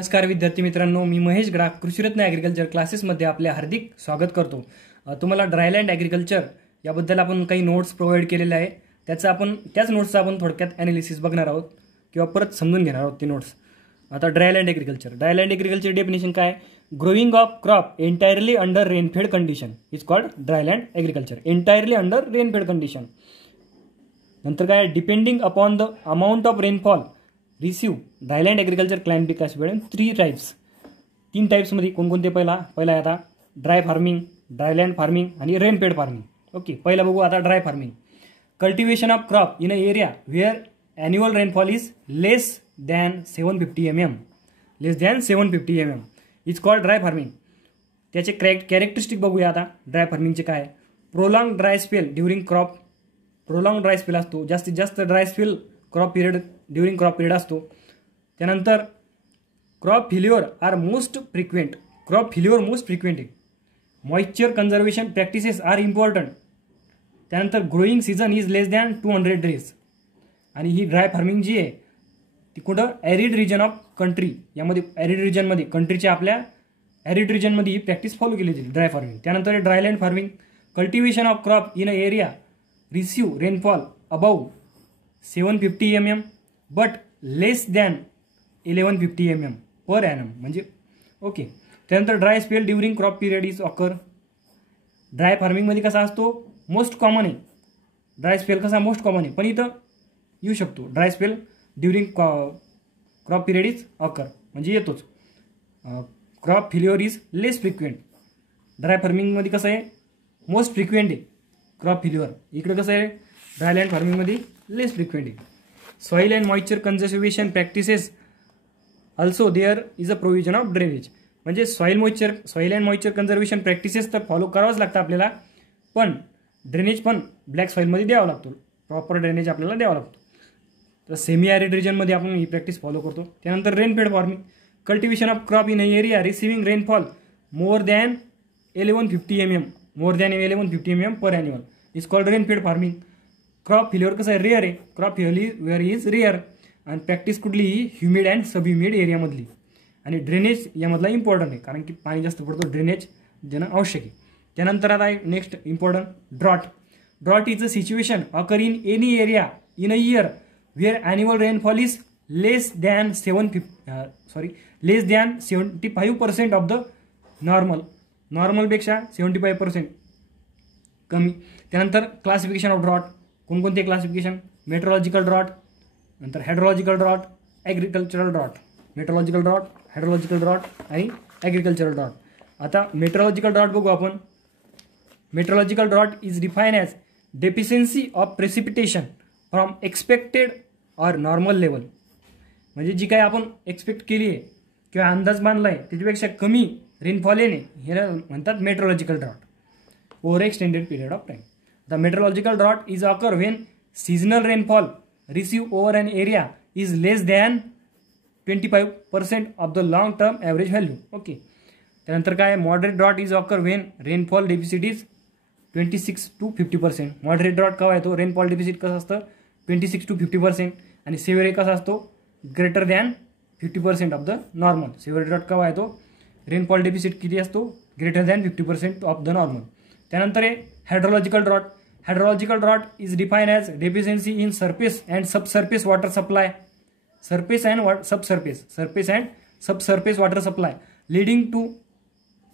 नमस्कार विद्यार्थी मित्रांनो, मी महेश गडाख कृषीरत्न ॲग्रिकल्चर क्लासेसमध्ये आपले हार्दिक स्वागत करतो। तुम्हाला ड्रायलँड ॲग्रिकल्चर याबद्दल आपण काही नोट्स प्रोव्हाइड केलेले आहे। त्याच नोट्सचा आपण थोडक्यात ॲनालिसिस बघणार आहोत किंवा परत समजून घेणार आहोत ती नोट्स। आता ड्रायलँड ॲग्रिकल्चर डेफिनेशन काय? Growing of crop entirely under rainfed condition is called dryland agriculture. Entirely under rainfed condition. नंतर काय? Depending upon the amount of rainfall receive dryland agriculture classified in 3 types. 3 टाइप्समध्ये कोणकोणते? पहिला आहे आता dry farming, dryland farming आणि rainfed farming. Okay, पहिला बघू आता dry farming. Cultivation of crop in a area where annual rainfall is less than 750 mm is called dry farming. त्याचे कॅरेक्टरिस्टिक बघूया आता ड्राय फार्मिंगचे काय? Prolong dry spell during crop. Prolong dry spell असतो, जास्तीत जास्त dry spell during crop period असतो। त्यानंतर crop failure are most frequent. Moisture conservation practices are important. त्यानंतर growing season is less than 200 days। आणि ही ड्राय फार्मिंग जी आहे ती कुठं? ॲरिड रिजन ऑफ कंट्री, यामध्ये ॲरिड रिजनमध्ये कंट्रीच्या आपल्या ॲरिड रिजनमध्ये ही प्रॅक्टिस फॉलो केली जाते ड्राय फार्मिंग। त्यानंतर dryland farming cultivation of crop in a area receive rainfall above 750 mm but less than 1150 mm per annum म्हणजे ओके। त्यानंतर dry spell during crop period is occur. Dry फार्मिंगमध्ये कसा असतो? Most common आहे dry spell, कसा most common आहे, पण इथं येऊ शकतो dry spell during crop period is occur म्हणजे येतोच। Crop failure is less frequent. Dry फार्मिंगमध्ये कसं आहे? मोस्ट फ्रिक्वेंट आहे क्रॉप फेल्युअर, इकडे कसं आहे ड्रायलँड फार्मिंगमध्ये लेस फ्रिक्वेंट आहे। Soil and moisture conservation practices also there is a provision of drainage. म्हणजे soil and moisture conservation practices तर फॉलो करावंच लागतं आपल्याला, पण ड्रेनेज पण ब्लॅक सॉइलमध्ये द्यावा लागतो, प्रॉपर ड्रेनेज आपल्याला द्यावा लागतो। तर सेमी ॲरिड रिजनमध्ये आपण ही प्रॅक्टिस फॉलो करतो। त्यानंतर rainfed farming cultivation of crop in a area receiving rainfall more than 1150 mm per annual is called rainfed farming. Crop failure कसं आहे? रेअर आहे, क्रॉप फेल्युअर इज रेअर। आणि प्रॅक्टिस कुठलीही ह्युमिड अँड सब ह्युमिड एरियामधली। आणि drainage यामधला important आहे, कारण की पाणी जास्त पडतो, ड्रेनेज देणं आवश्यक आहे। त्यानंतर आता next important drought is a situation occur in any area in a year where annual rainfall is less than 75% of the नॉर्मलपेक्षा 75% कमी। त्यानंतर क्लासिफिकेशन ऑफ ड्रॉट, कोणकोणते क्लासिफिकेशन? मेट्रोलॉजिकल ड्रॉट, नंतर hydrological drought, agricultural drought. Meteorological drought, hydrological drought आणि agricultural drought. आता meteorological drought बघू आपण। Meteorological drought is define as deficiency of precipitation from expected or normal level. म्हणजे जी काय आपण एक्सपेक्ट केली आहे किंवा अंदाज बांधला आहे त्याच्यापेक्षा कमी रेनफॉल येणे ह्याला म्हणतात meteorological drought over extended period of time. The meteorological drought is occur when seasonal rainfall received over an area is less than 25% of the long-term average value. Okay. त्यानंतर काय? Moderate drought is occur when rainfall deficit is 26 to 50%. Moderate drought केव्हा येतो? Rainfall deficit कसं असतं? 26 to 50%. आणि severe कसा असतो? Greater than 50% of the normal. Severe drought केव्हा येतो? रेनफॉल डेफिसिट किती असतो? Greater than 50% of the normal. त्यानंतर आहे hydrological drought. Hydrological drought is defined as deficiency in surface and subsurface water supply, surface and subsurface water supply, leading to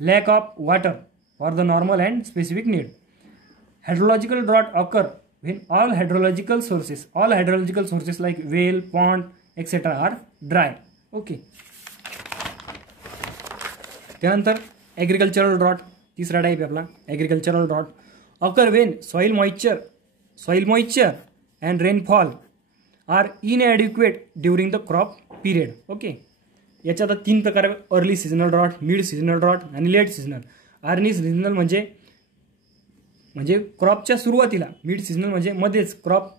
lack of water for the normal and specific need. Hydrological drought occur when all hydrological sources like well, pond, etc. are dry. Okay. त्यानंतर agricultural drought, तिसरा type आहे आपला agricultural drought. Occur when soil moisture and rainfall are inadequate during the crop period. Okay, याच्यात आता 3 प्रकार: early seasonal drought, mid seasonal drought आणि late seasonal. Early seasonal म्हणजे क्रॉपच्या सुरुवातीला, मिड सीजनल म्हणजे मध्येच क्रॉप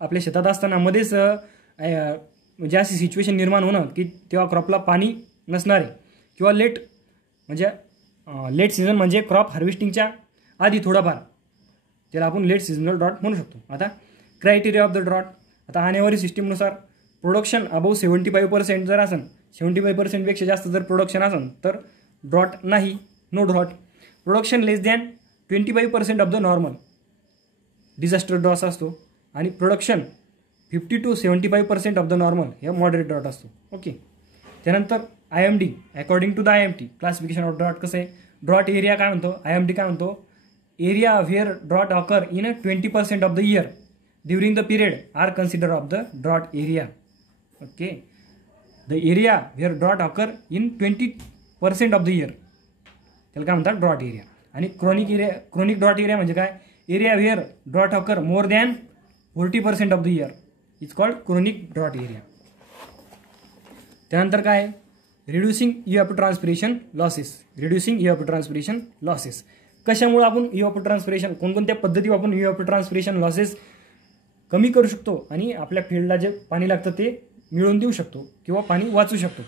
आपल्या शेतात असताना मध्येच म्हणजे अशी सिच्युएशन निर्माण होणं की तेव्हा क्रॉपला पाणी नसणार आहे, किंवा लेट सीजन म्हणजे क्रॉप हार्वेस्टिंगच्या आधी थोडाफार, त्याला आपण लेट सीजनल ड्रॉट म्हणू शकतो। आता क्रायटेरिया ऑफ द ड्रॉट, आता आणेवारी सिस्टीमनुसार प्रोडक्शन अबव 75% जर असेल 75% पेक्षा जास्त जर प्रोडक्शन असेल तर ड्रॉट नाही, no drought. Production less than 25% of the normal disaster drought असतो. आणि production 50 to 75% of the normal हे मॉडरेट ड्रॉट असतो. ओके. त्यानंतर IMD according to the IMD classification of drought कसं आहे, ड्रॉट एरिया काय म्हणतो, IMD काय म्हणतो, area where drought occur in 20% of the year during the period are consider of the drought area. Okay. The area where drought occur in 20% of the year त्याला काय म्हणतात drought area. आणि chronic drought area म्हणजे काय, area where drought occur more than 40% of the year is called chronic drought area. त्यानंतर काय, reducing evapotranspiration losses. Reducing evapotranspiration losses कशामुळे आपण इव्हॅपोट्रान्सपिरेशन, कोणकोणत्या पद्धती वापरून इव्हॅपोट्रान्सपिरेशन लॉसेस कमी करू शकतो आणि आपल्या फील्डला जे पाणी लागतं ते मिळवून देऊ शकतो किंवा पाणी वाचू शकतो.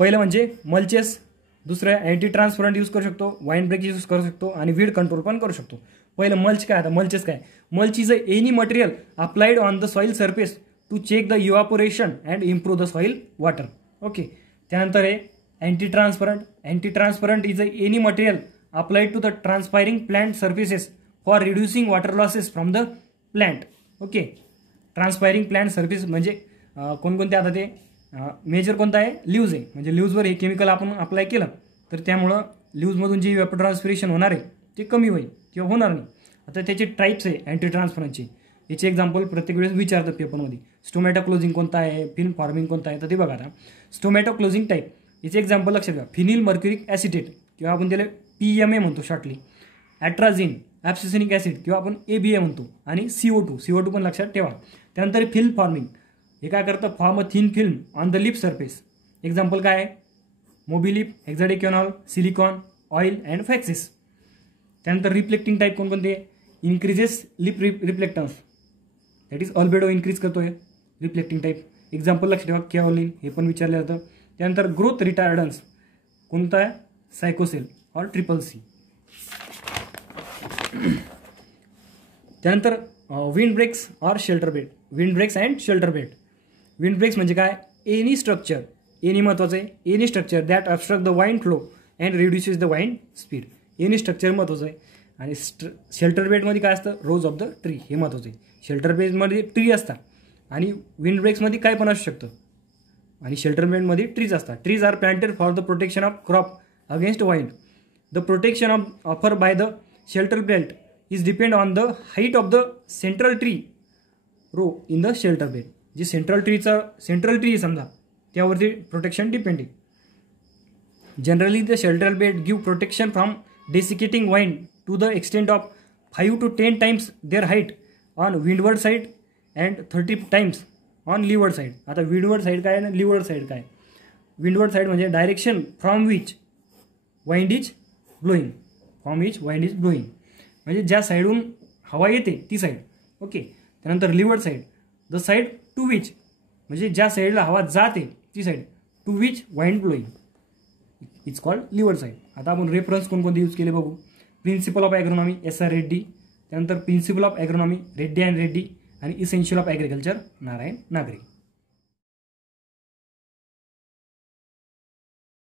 पहिलं म्हणजे मल्चेस, दुसरं अँटी ट्रान्सपरंट यूज करू शकतो, वाईन ब्रेक यूज करू शकतो आणि वीड कंट्रोल पण करू शकतो. पहिलं मल्च काय, आता मल्चेस काय, mulch is any material applied on the soil surface to check the evaporation and improve the soil water. Okay. त्यानंतर आहे anti transparent. Anti transparent is any material applied to the transpiring plant surfaces for reducing water losses from the plant. Okay. Transpiring plant surface म्हणजे कोणकोणते, आता ते major कोणता आहे, leaves आहे. म्हणजे लीव्जवर हे केमिकल आपण अप्लाय केलं तर त्यामुळं लीव्जमधून जे इव्हॅपोट्रान्सपिरेशन होणार आहे ते कमी होईल किंवा होणार नाही. आता त्याचे टाईप्स आहे अँटी ट्रान्सपरंटचे, याचे एक्झाम्पल प्रत्येक वेळेस विचारतात पेपरमध्ये. स्टोमॅटो क्लोजिंग कोणता आहे, फिल्म फॉर्मिंग कोणता आहे, तर ते बघा. आता स्टोमॅटो क्लोजिंग टाईप याचे एक्झाम्पल लक्षात घ्या, फिनिल मर्क्युरिक ॲसिटेट किंवा आपण त्याला PMA म्हणतो शॉर्टली, ॲट्राझिन, ॲप्सिसिनिक ॲसिड किंवा आपण ABA म्हणतो, आणि CO2 पण लक्षात ठेवा. त्यानंतर फिल्म फॉर्मिंग, हे काय करतं, form a thin film on the leaf surface. Example काय आहे, Mobileaf, hexadecanol, silicone, oil and waxes. त्यानंतर रिफ्लेक्टिंग टाईप कोणकोणते, increases leaf reflectance, that is albedo increase करतोय रिफ्लेक्टिंग टाईप. एक्झाम्पल लक्ष ठेवा, केओलिन, हे पण विचारलं जातं. त्यानंतर ग्रोथ रिटार्डन्स कोणता आहे, सायकोसेल और CCC. त्यानंतर विंड ब्रेक्स और shelter bed. Wind breaks and shelter bed. Wind breaks म्हणजे काय, एनी स्ट्रक्चर, एनी महत्वाचं आहे, any structure that obstruct the wind flow and reduces the wind speed. Any structure महत्वाचं आहे. आणि शेल्टर बेडमध्ये काय असतं, रोज ऑफ द ट्री, हे महत्वाचं आहे. शेल्टर बेडमध्ये ट्री असतात आणि विंड ब्रेक्समध्ये काय पण असू शकतं, आणि शेल्टर बेडमध्ये ट्रीज असतात. Trees are planted for the protection of crop against wind. The protection offer by the shelter belt is depend on the height of the central tree row in the shelter bed. जे central tree आहे समजा, त्यावरती protection depend आहे. Generally the shelter bed give protection from desiccating wind to the extent of 5 to 10 times their height on windward side and 30 times on levered side. आता windward side काय आणि leeward side काय, windward side म्हणजे direction from which wind is blowing, म्हणजे ज्या साईडहून हवा येते ती साईड. ओके. त्यानंतर leeward side, the side to which, म्हणजे ज्या साईडला हवा जाते ती side, to which wind blowing it's called leeward side. आता आपण रेफरन्स कोणकोणते यूज केले बघू. Principle of agronomy SR Reddy, त्यानंतर principle of agronomy Reddy and Reddy, आणि essential of agriculture Narayan Nagare.